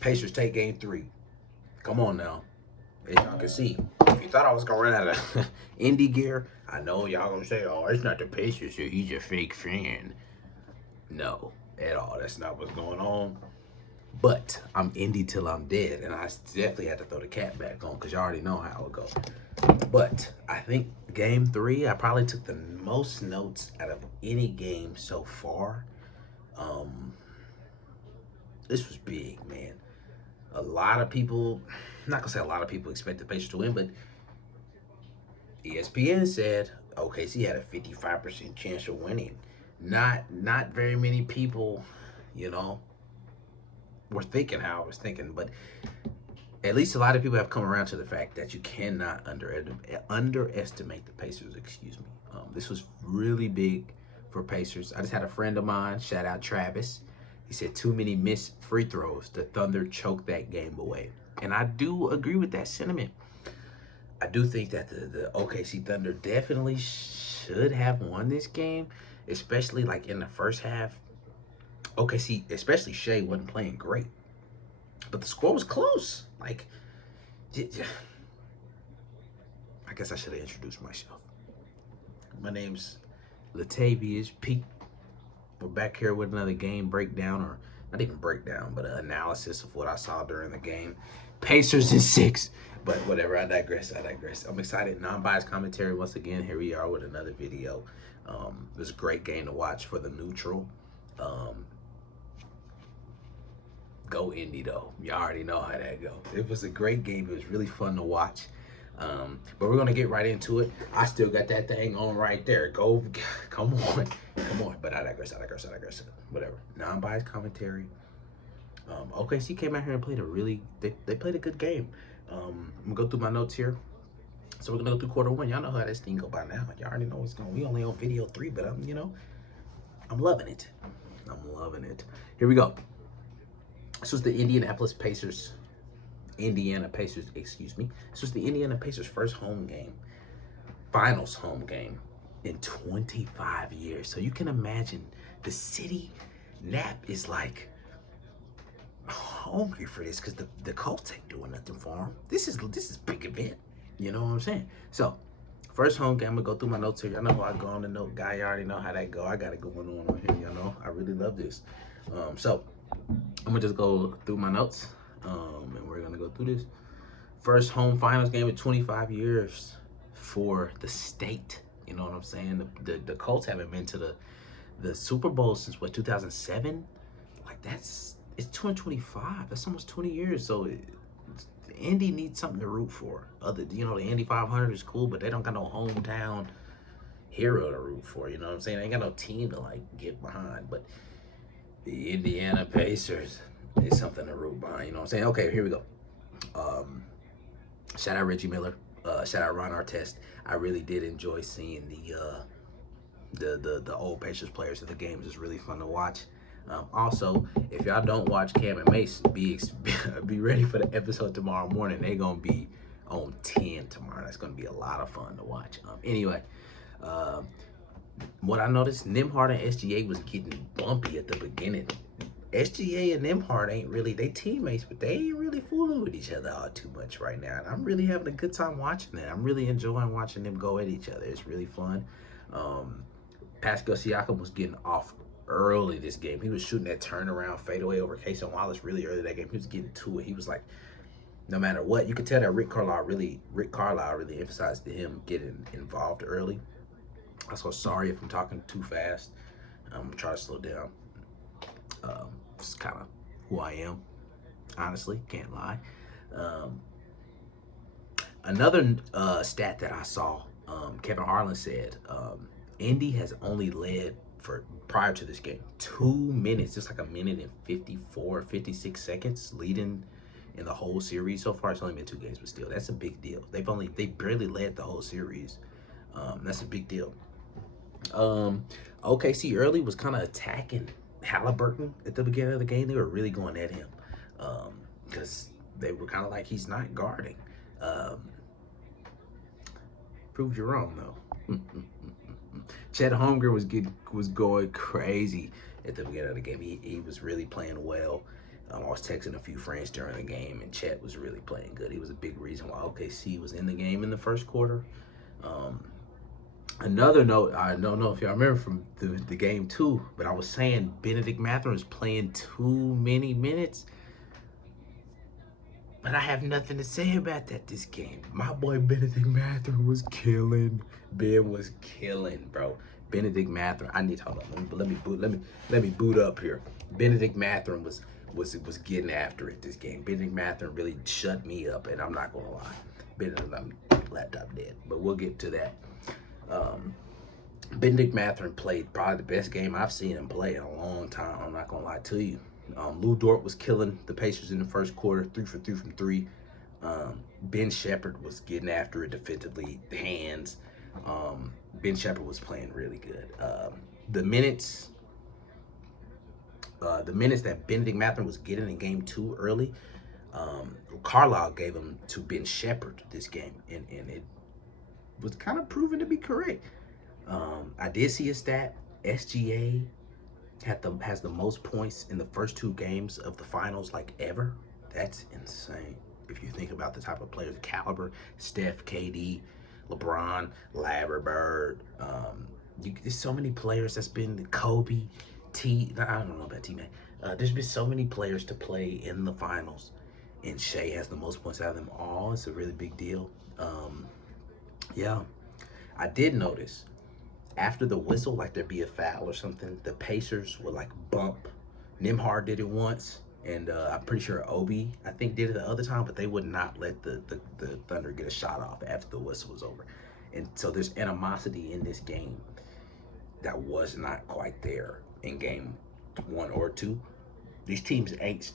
Pacers take game 3. Come on now. As y'all can see, if you thought I was gonna run out of indie gear, I know y'all gonna say, "Oh, it's not the Pacers here. He's a fake fan." No, at all. That's not what's going on. But I'm indie till I'm dead, and I definitely had to throw the cap back on because you already know how it goes. But I think game 3, I probably took the most notes out of any game so far. Um, this was big, man. A lot of people, I'm not gonna say a lot of people expect the Pacers to win, but ESPN said OKC had a 55% chance of winning. Not very many people, you know, were thinking how I was thinking, but at least a lot of people have come around to the fact that you cannot underestimate the Pacers. Excuse me. This was really big for Pacers. I just had a friend of mine, shout out Travis. He said too many missed free throws. The Thunder choked that game away, and I do agree with that sentiment. I do think that the OKC Thunder definitely should have won this game, especially like in the first half. OKC, especially Shea, wasn't playing great, but the score was close. Like, I guess I should have introduced myself. My name's Latavius Pete. We're back here with another game breakdown, or not even breakdown, but an analysis of what I saw during the game. Pacerssssss. But whatever, I digress. I'm excited. Non-biased commentary once again. Here we are with another video. It was a great game to watch for the neutral. Go Indy though. You already know how that go. It was a great game. It was really fun to watch. But we're gonna get right into it. I still got that thing on right there. Go, come on. But I digress. Whatever. Non-biased commentary. OKC came out here and played they played a good game. I'm gonna go through my notes here. So we're gonna go through quarter 1. Y'all know how this thing go by now. Y'all already know what's going. We only on video 3, but I'm loving it. Here we go. This was the Indiana Pacers, excuse me. This was the Indiana Pacers' first home game, finals home game in 25 years. So you can imagine the city, Nap is like hungry for this because the Colts ain't doing nothing for them. This is a big event. You know what I'm saying? So first home game, I'm gonna go through my notes here. Y'all know how I go on the note guy. You already know how that go. I got it going on here. You know, I really love this. So I'm gonna just go through my notes, and we're gonna go through this. First home finals game in 25 years for the state. You know what I'm saying? The Colts haven't been to the Super Bowl since what, 2007? Like it's 2025. That's almost 20 years. So Indy needs something to root for. The Indy 500 is cool, but they don't got no hometown hero to root for. You know what I'm saying? They ain't got no team to like get behind, but the Indiana Pacers is something to root behind. You know what I'm saying? Okay, here we go. Shout out Reggie Miller. Shout out Ron Artest. I really did enjoy seeing the old Pacers players in the games. It's really fun to watch. Also, if y'all don't watch Cam and Mace, be ready for the episode tomorrow morning. They're gonna be on 10 tomorrow. That's gonna be a lot of fun to watch. Anyway, what I noticed, Nembhard and SGA was getting bumpy at the beginning. SGA and Nembhard ain't really, they teammates, but they ain't really fooling with each other all too much right now. And I'm really having a good time watching it. I'm really enjoying watching them go at each other. It's really fun. Pascal Siakam was getting off early this game. He was shooting that turnaround fadeaway over Cason Wallace really early that game. He was getting to it. He was like, no matter what, you could tell that Rick Carlisle really emphasized to him getting involved early. I'm so sorry if I'm talking too fast. I'm gonna try to slow down. It's kind of who I am, honestly, can't lie. Another stat that I saw, Kevin Harlan said, Indy has only led for prior to this game 2 minutes, just like a minute and 54, 56 seconds leading in the whole series so far. It's only been 2 games, but still, that's a big deal. They barely led the whole series. That's a big deal. OKC early was kind of attacking Halliburton at the beginning of the game. They were really going at him because they were kind of like, he's not guarding. Proves you wrong though. Chet Holmgren was going crazy at the beginning of the game. He was really playing well. I was texting a few friends during the game, and Chet was really playing good. He was a big reason why OKC was in the game in the first quarter. Um, Another note, I don't know if y'all remember from the game too, but I was saying Benedict Mathurin was playing too many minutes. But I have nothing to say about that this game. My boy Benedict Mathurin was killing. Ben was killing, bro. Benedict Mathurin. I need to hold on. Let me boot up here. Benedict Mathurin was getting after it this game. Benedict Mathurin really shut me up, and I'm not gonna lie. Benedict laptop dead, but we'll get to that. Benedict Mathurin played probably the best game I've seen him play in a long time. I'm not gonna lie to you. Lou Dort was killing the Pacers in the first quarter, 3 for 3 from 3. Ben Shepherd was getting after it defensively, hands. Ben Shepherd was playing really good. The minutes that Benedict Mathurin was getting in game 2 early, Carlisle gave them to Ben Shepherd this game, and it was kind of proven to be correct. I did see a stat. SGA has the most points in the first 2 games of the finals like ever. That's insane. If you think about the type of players, caliber, Steph, KD, LeBron, Larry Bird, there's so many players that's been Kobe, I don't know about T-Man. There's been so many players to play in the finals, and Shea has the most points out of them all. It's a really big deal. Yeah, I did notice after the whistle, like there'd be a foul or something, the Pacers would like bump. Nembhard did it once, and I'm pretty sure Obi, I think, did it the other time, but they would not let the Thunder get a shot off after the whistle was over. And so there's animosity in this game that was not quite there in game 1 or 2. These teams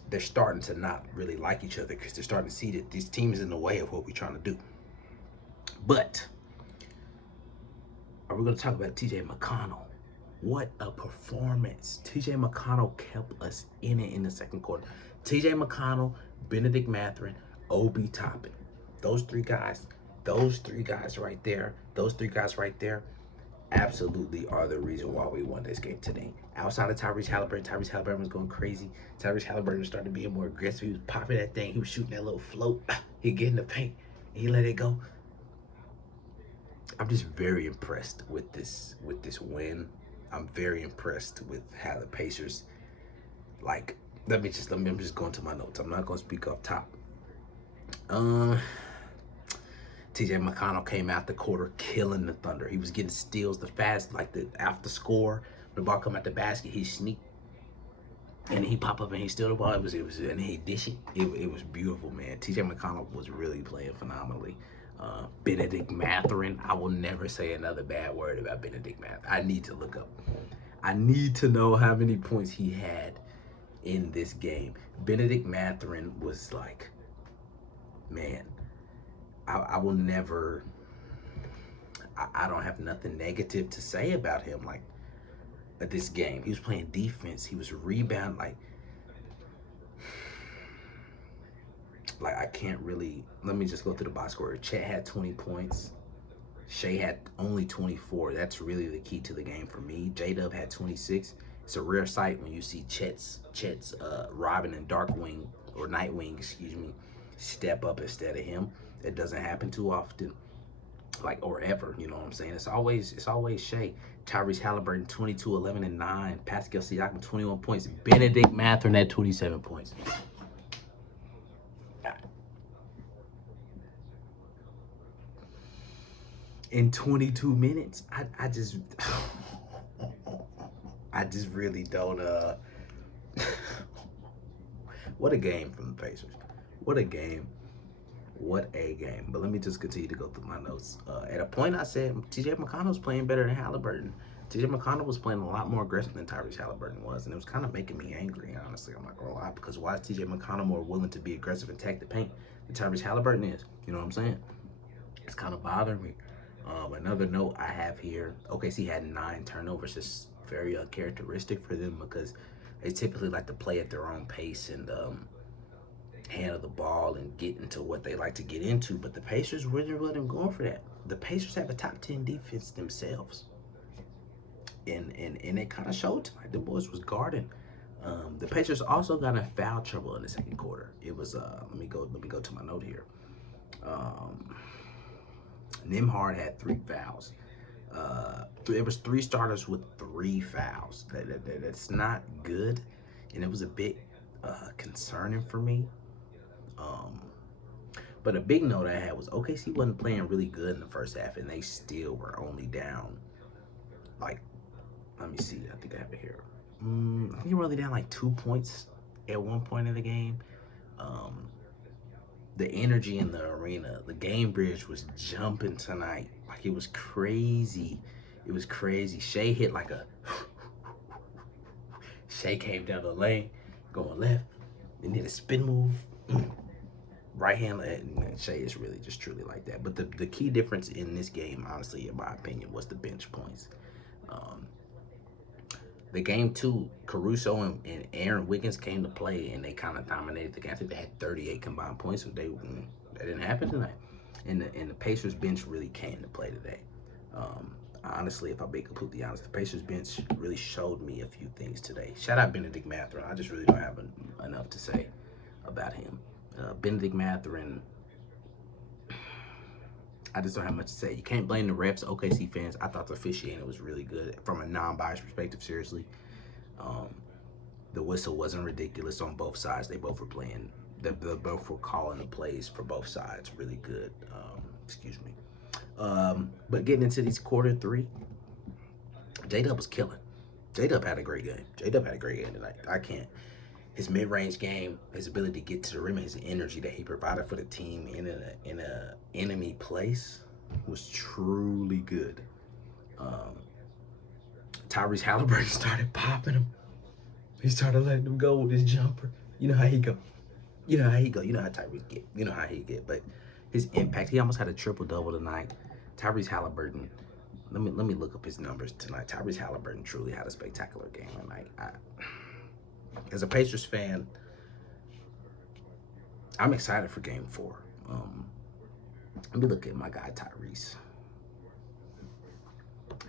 they're starting to not really like each other because they're starting to see that these teams in the way of what we're trying to do. But are we going to talk about TJ McConnell? What a performance. TJ McConnell kept us in it in the second quarter. TJ McConnell, Benedict Mathurin, Obi Toppin. Those three guys right there, absolutely are the reason why we won this game today. Outside of Tyrese Halliburton was going crazy. Tyrese Halliburton was starting to be more aggressive. He was popping that thing. He was shooting that little float. He'd get in the paint. He let it go. I'm just very impressed with this win. I'm very impressed with how the Pacers, like, I'm just going to my notes. I'm not going to speak off top. TJ McConnell came out the quarter killing the Thunder. He was getting steals, the fast, like the after score. The ball come out the basket, he sneak, and he pop up and he steal the ball. It was and he dish it. It was beautiful, man. TJ McConnell was really playing phenomenally. Benedict Mathurin, I will never say another bad word about Benedict Mathurin. I need to look up. I need to know how many points he had in this game. Benedict Mathurin was like, man, I will never, I don't have nothing negative to say about him. Like, at this game, he was playing defense. He was rebounding. Like I can't really, let me just go through the box score. Chet had 20 points. Shea had only 24. That's really the key to the game for me. J-Dub had 26. It's a rare sight when you see Chet's Robin and Darkwing, or Nightwing, excuse me, step up instead of him. It doesn't happen too often, like, or ever, you know what I'm saying? It's always Shea. Tyrese Halliburton, 22, 11, and 9. Pascal Siakam, 21 points. Benedict Mathurin had 27 points. In 22 minutes, I just really don't, what a game from the Pacers. What a game. What a game. But let me just continue to go through my notes. At a point, I said TJ McConnell was playing better than Halliburton. TJ McConnell was playing a lot more aggressive than Tyrese Halliburton was, and it was kind of making me angry, honestly. I'm not going to lie, because why is TJ McConnell more willing to be aggressive and attack the paint than Tyrese Halliburton is? You know what I'm saying? It's kind of bothering me. Another note I have here, OKC had 9 turnovers. It's very uncharacteristic for them because they typically like to play at their own pace and handle the ball and get into what they like to get into, but the Pacers really let them go for that. The Pacers have a top 10 defense themselves, and it kind of showed tonight. The boys was guarding The Pacers also got in foul trouble in the second quarter. It was let me go to my note here. Um, Nimhard had 3 fouls. It was 3 starters with 3 fouls. That's not good, and it was a bit concerning for me. Um, but a big note I had was OKC wasn't playing really good in the first half, and they still were only down. Like, let me see. I think I have it here. I think they were only down like 2 points at one point in the game. Um, the energy in the arena, the game bridge was jumping tonight. Like, it was crazy. It was crazy. Shea hit like a. Shea came down the lane, going left, and did a spin move. Right hand, and Shea is really just truly like that. But the key difference in this game, honestly, in my opinion, was the bench points. Um, the game two, Caruso and Aaron Wiggins came to play, and they kind of dominated the game. I think they had 38 combined points, so that didn't happen tonight. And the Pacers bench really came to play today. Honestly, if I'll be completely honest, the Pacers bench really showed me a few things today. Shout out Benedict Mathurin. I just really don't have enough to say about him. Benedict Mathurin, I just don't have much to say. You can't blame the refs, OKC fans. I thought the officiating was really good from a non-biased perspective, seriously. Um, the whistle wasn't ridiculous on both sides. They both were playing. They both were calling the plays for both sides really good. Excuse me. But getting into these quarter three, J-Dub was killing. J-Dub had a great game. J-Dub had a great game tonight. I can't. His mid-range game, his ability to get to the rim, his energy that he provided for the team in a enemy place was truly good. Tyrese Halliburton started popping him. He started letting him go with his jumper. You know how he go. You know how he go. You know how Tyrese get. You know how he get. But his impact, he almost had a triple-double tonight. Tyrese Halliburton, let me look up his numbers tonight. Tyrese Halliburton truly had a spectacular game tonight. As a Pacers fan, I'm excited for Game 4. Let me look at my guy Tyrese.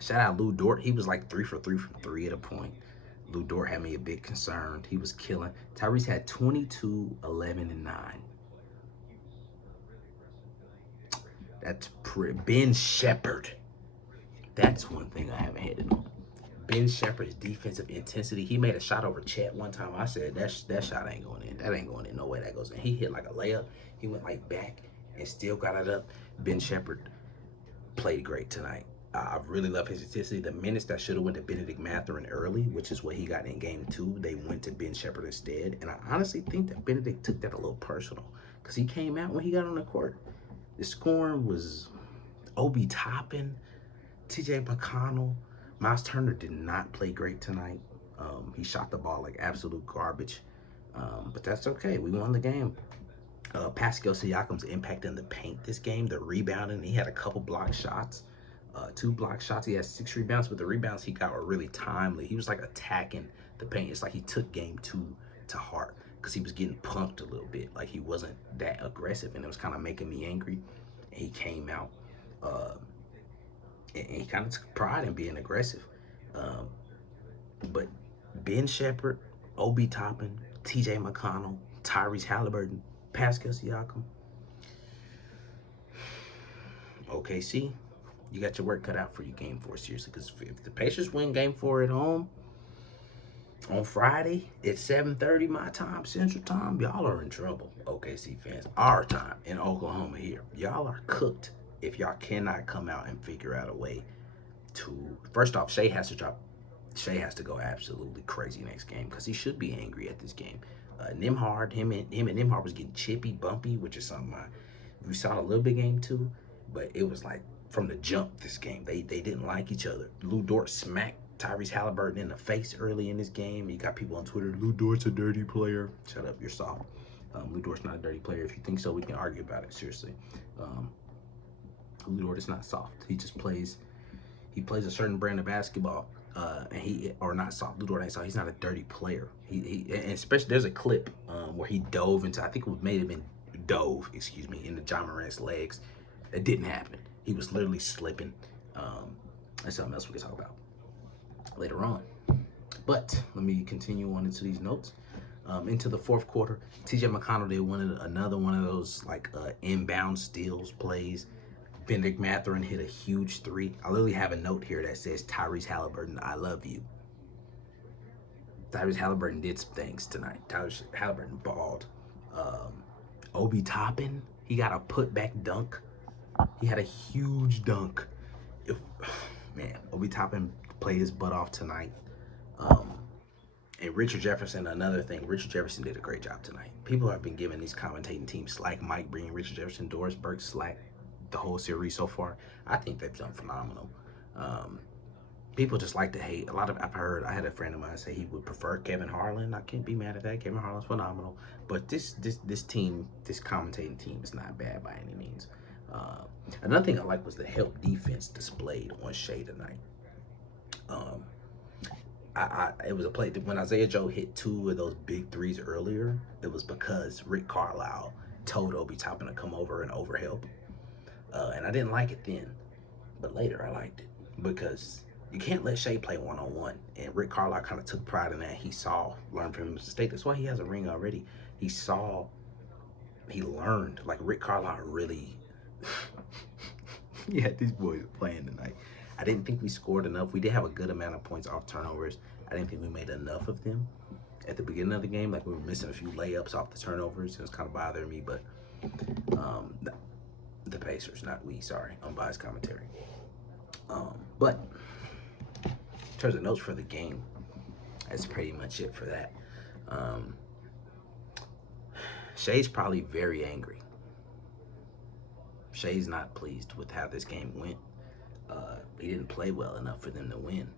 Shout out Lou Dort. He was like 3 for 3 from 3 at a point. Lou Dort had me a bit concerned. He was killing. Tyrese had 22, 11, and 9. That's pretty. Ben Shepherd. That's one thing I haven't hit it on. Ben Shepherd's defensive intensity. He made a shot over Chet one time. I said, that shot ain't going in. That ain't going in. No way that goes in. He hit like a layup. He went like back and still got it up. Ben Shepherd played great tonight. I really love his intensity. The minutes that should have went to Benedict Mathurin early, which is what he got in game 2, they went to Ben Shepherd instead. And I honestly think that Benedict took that a little personal because he came out when he got on the court. The scoring was Obi Toppin, TJ McConnell. Miles Turner did not play great tonight. He shot the ball like absolute garbage. But that's okay. We won the game. Pascal Siakam's impact in the paint this game, the rebounding. He had a couple block shots. 2 block shots. He had 6 rebounds, but the rebounds he got were really timely. He was like attacking the paint. It's like he took game 2 to heart because he was getting punked a little bit. Like he wasn't that aggressive, and it was kind of making me angry. And he came out, and he kind of took pride in being aggressive. But Ben Shepherd, Obi Toppin, TJ McConnell, Tyrese Halliburton, Pascal Siakam. OKC, you got your work cut out for you Game 4, seriously. Because if the Pacers win Game 4 at home on Friday at 7:30 my time, Central Time, y'all are in trouble, OKC fans. Our time in Oklahoma here. Y'all are cooked if y'all cannot come out and figure out a way to... First off, Shea has to drop. Shea has to go absolutely crazy next game because he should be angry at this game. Nimhard, him and Nimhard was getting chippy, bumpy, which is something we saw a little bit Game 2, but it was like from the jump this game. They didn't like each other. Lou Dort smacked Tyrese Halliburton in the face early in this game. You got people on Twitter, Lou Dort's a dirty player. Shut up, you're soft. Lou Dort's not a dirty player. If you think so, we can argue about it, seriously. Lou Dort is not soft. He plays a certain brand of basketball. Not soft. Lou Dort ain't soft. He's not a dirty player. And especially there's a clip where he dove into, I think it may have been dove, into John Morant's legs. It didn't happen. He was literally slipping. That's something else we can talk about later on. But let me continue on into these notes. Into the fourth quarter, TJ McConnell did another one of those like inbound steals plays. Benedict Mathurin hit a huge three. I literally have a note here that says Tyrese Halliburton, I love you. Tyrese Halliburton did some things tonight. Tyrese Halliburton balled. Obi Toppin, he got a putback dunk. He had a huge dunk. If, man, Obi Toppin played his butt off tonight. And Richard Jefferson, another thing, Richard Jefferson did a great job tonight. People have been giving these commentating teams slack. Mike bringing Richard Jefferson, Doris Burke slack the whole series so far. I think they've done phenomenal. People just like to hate. I had a friend of mine say he would prefer Kevin Harlan. I can't be mad at that. Kevin Harlan's phenomenal. But this team, this commentating team is not bad by any means. Another thing I like was the help defense displayed on Shea tonight. It was a play that when Isaiah Joe hit 2 of those big threes earlier, it was because Rick Carlisle told Obi Toppin to come over and overhelp. And I didn't like it then, but later I liked it because you can't let Shea play one-on-one. And Rick Carlisle kind of took pride in that. He learned from his mistake. That's why he has a ring already. He learned. Like Rick Carlisle really, yeah, these boys are playing tonight. I didn't think we scored enough. We did have a good amount of points off turnovers. I didn't think we made enough of them at the beginning of the game. Like we were missing a few layups off the turnovers. It was kind of bothering me, but the Pacers, not we, sorry, unbiased commentary. But in terms of notes for the game, that's pretty much it for that. Shea's probably very angry. Shea's not pleased with how this game went. He didn't play well enough for them to win.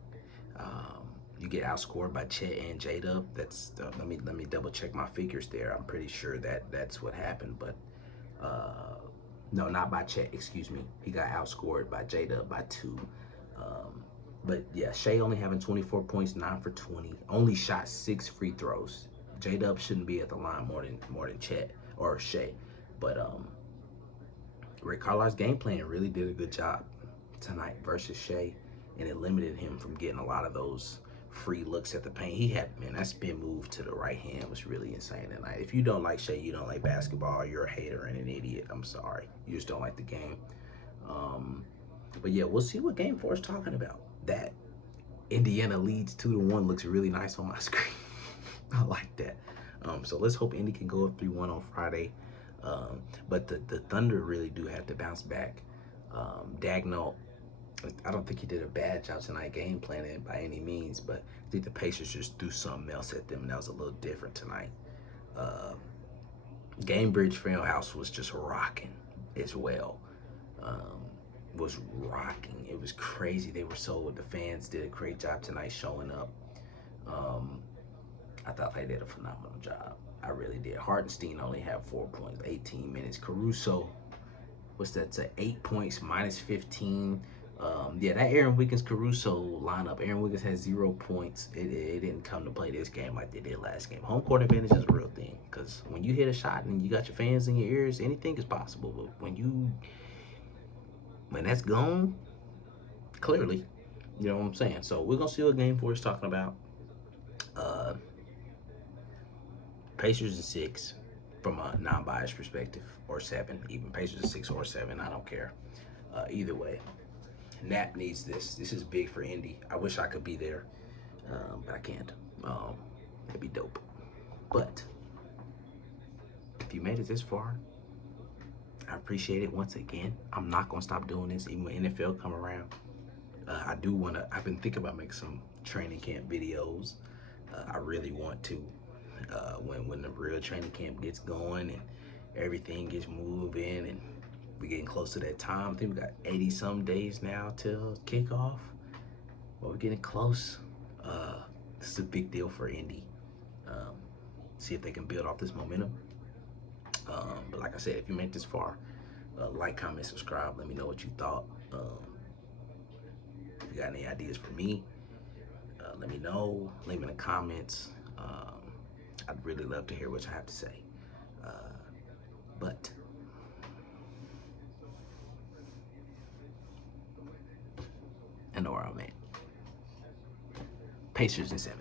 You get outscored by Chet and J-Dub. That's let me double check my figures there. I'm pretty sure that's what happened, but no, not by Chet. Excuse me. He got outscored by J-Dub by 2. But yeah, Shea only having 24 points, 9 for 20. Only shot 6 free throws. J-Dub shouldn't be at the line more than Chet or Shea, but Rick Carlisle's game plan really did a good job tonight versus Shea, and it limited him from getting a lot of those free looks at the paint. He had, man, that spin move to the right hand was really insane tonight. If you don't like Shea, you don't like basketball, you're a hater and an idiot. I'm sorry. You just don't like the game. But yeah, we'll see what Game 4 is talking about. That Indiana leads 2-1 looks really nice on my screen. I like that. So let's hope Indy can go up 3-1 on Friday. But the Thunder really do have to bounce back. Dagnall, I don't think he did a bad job tonight game planning by any means, but I think the Pacers just threw something else at them, and that was a little different tonight. Gamebridge Fieldhouse was just rocking as well. Was rocking. It was crazy. The fans did a great job tonight showing up. I thought they did a phenomenal job. I really did. Hartenstein only had 4 points, 18 minutes. Caruso, what's that? To 8 points, minus 15. Yeah, that Aaron Wiggins-Caruso lineup. Aaron Wiggins has 0 points. It didn't come to play this game like they did last game. Home court advantage is a real thing because when you hit a shot and you got your fans in your ears, anything is possible. But when that's gone, clearly, you know what I'm saying. So we're gonna see what Game 4 is talking about. Pacers is 6 from a non-biased perspective, or 7 even. Pacers is 6 or 7. I don't care. Either way. Nap needs this. This is big for Indy. I wish I could be there, but I can't. It'd be dope. But if you made it this far, I appreciate it once again. I'm not gonna stop doing this even when NFL come around. I've been thinking about making some training camp videos. I really want to. When the real training camp gets going and everything gets moving and we're getting close to that time. I think we got 80-some days now till kickoff. Well, we're getting close. This is a big deal for Indy. See if they can build off this momentum. But like I said, if you made this far, like, comment, subscribe. Let me know what you thought. If you got any ideas for me, let me know. Leave in the comments. I'd really love to hear what you have to say. But I know where I'm at. Pacers in 7.